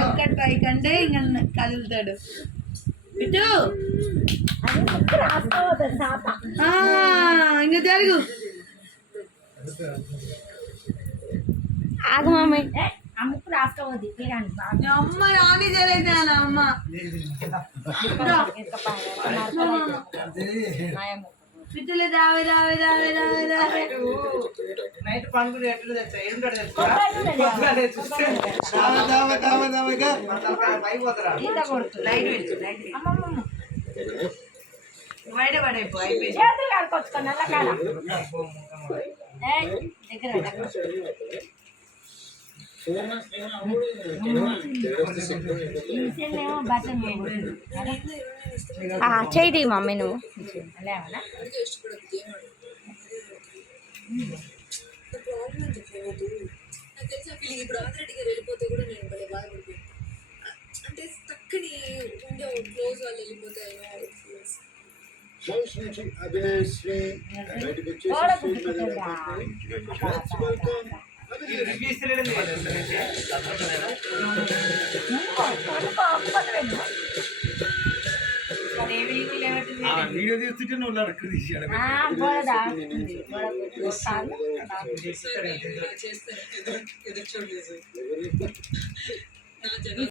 ఒక్కటి పైకి అంటే ఇంకా కదులుతాడు ఇటు ఇంకా జరుగు ఆగు మామయ్య ఆ ముక్కు రాసుకోవద్దు అమ్మ రాని తెలియదు అమ్మ పిట్టులే దావే దావే దావే దావే దావే నైట్ పండుగ ఎట్లు తెచ్చా ఏంటో బయట పడైపో అయిపోయింది చేయి మమ్మీ నువ్వు ఇప్పుడు ఆల్రెడీ వెళ్ళిపోతే కూడా నేను భలే బాధపడిపోయాను అంటే తక్కని ఉండే క్లోజ్ వాళ్ళు వెళ్ళిపోతే వీడియో తీస్తుంటే నువ్వు నరక తీసాడు చేస్తాను